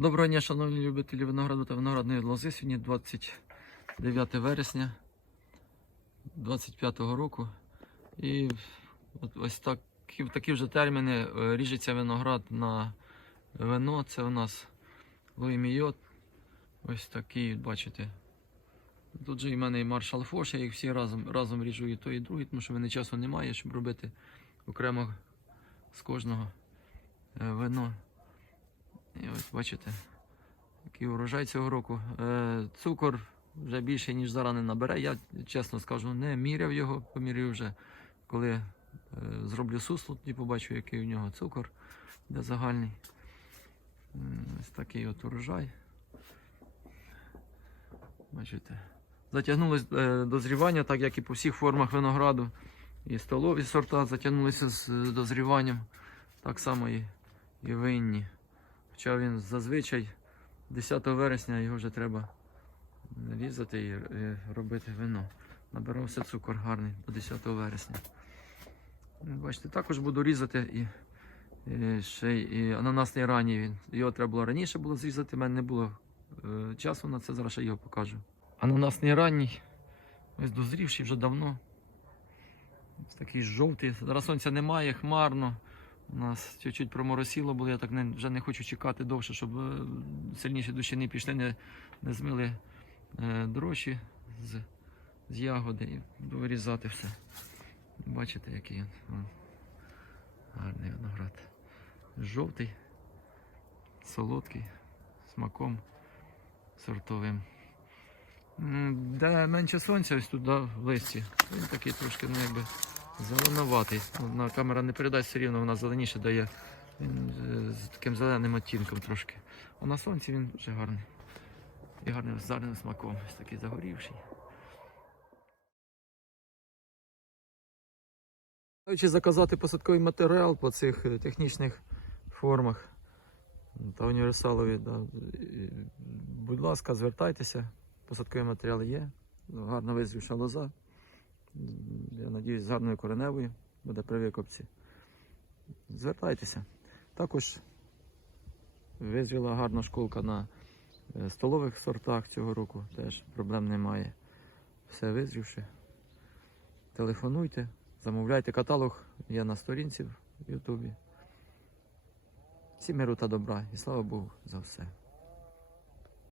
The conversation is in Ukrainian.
Доброго дня, шановні любителі винограду та виноградної лози. Сьогодні 29 вересня 25-го року. І от ось такі, в такі вже терміни е, ріжеться виноград на вино. Це у нас Луїмійот. Ось такий, бачите. Тут же і в мене і маршал Фош, я їх всі разом, разом ріжу і той, і другий, тому що мене часу немає, щоб робити окремо з кожного е, вино. І ось бачите, який урожай цього року. Е, цукор вже більше, ніж зараз не набере. Я чесно скажу, не міряв його, поміряю вже, коли е, зроблю сусло, і побачу, який у нього цукор, де загальний. Ось такий от урожай. Бачите. Затягнулось е, дозрівання, так як і по всіх формах винограду. І столові сорта затягнулися з дозріванням. Так само і, і винні. Хоча він зазвичай 10 вересня його вже треба різати і робити вино. Набирався цукор гарний до 10 вересня. Ну, Бачите, також буду різати і, і ще і ананасний ранній. Він. Його треба було раніше було зрізати, в мене не було е, часу на це, зараз ще його покажу. Ананасний ранній, ось дозрівший вже давно. Ось такий жовтий. Зараз сонця немає, хмарно. У нас чуть-чуть проморосіло було, я так не, вже не хочу чекати довше, щоб е, сильніші душі не пішли, не, не змили е, дрожжі з, з ягоди і вирізати все. Бачите, який він. Гарний виноград. Жовтий, солодкий, смаком сортовим. Де менше сонця, ось тут да, в листі. Він такий трошки, ну якби. Зеленуватий. Ну, На камера не передасть все рівно, вона зеленіше дає. Він е, з таким зеленим оттінком трошки. А на сонці він вже гарний. І гарним смаком. Ось такий загорівший. Чи заказати посадковий матеріал по цих е, технічних формах та універсалові, да. будь ласка, звертайтеся. Посадковий матеріал є. Гарно визрівша лоза. Я надіюсь, з гарною кореневою буде при викопці. Звертайтеся. Також визріла гарна школка на е, столових сортах цього року, теж проблем немає. Все визрівши. Телефонуйте, замовляйте каталог, є на сторінці в Ютубі. Всім миру та добра і слава Богу за все.